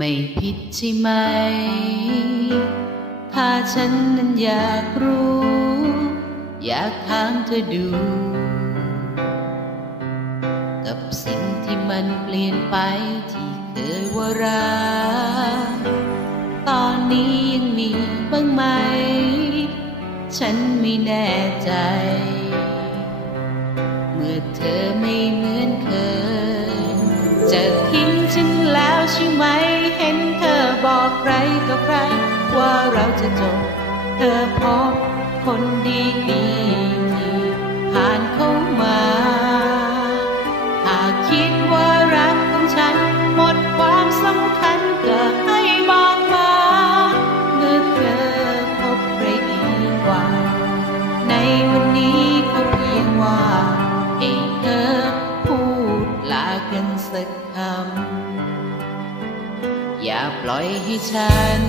ไม่ผิดใช่ไหม ถ้าฉันนั้นอยากรู้ อยากถามเธอดู กับสิ่งที่มันเปลี่ยนไปที่เคยว่ารักตอนนี้ยังมีบ้างไหม ฉันไม่แน่ใจ เมื่อเธอไม่เหมือนเคยจะทิ้งฉันแล้วใช่ไหม เห็นเธอบอกใครก็ใคร ว่าเราจะจบ เธอพบคนดีมี อย่าปล่อยให้ฉัน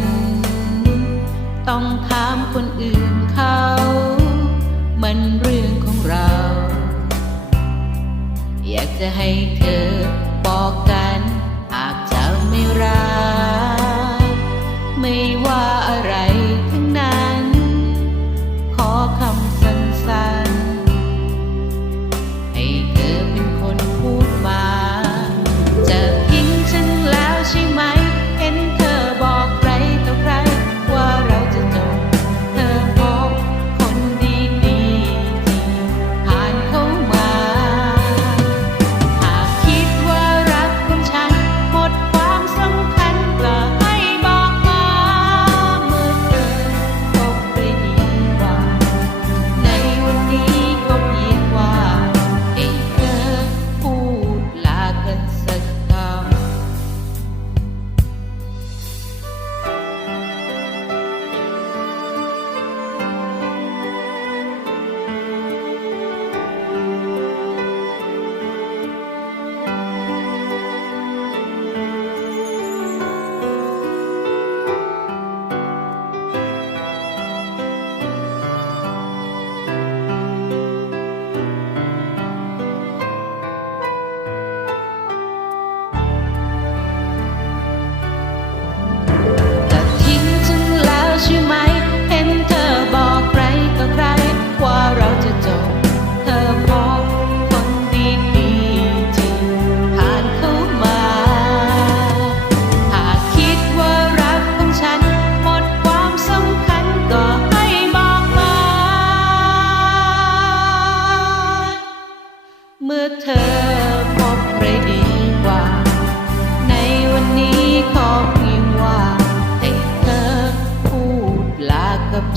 ต้องถามคนอื่นเขา มันเรื่องของเรา อยากจะให้เธอบอก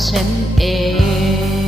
ฉันเอง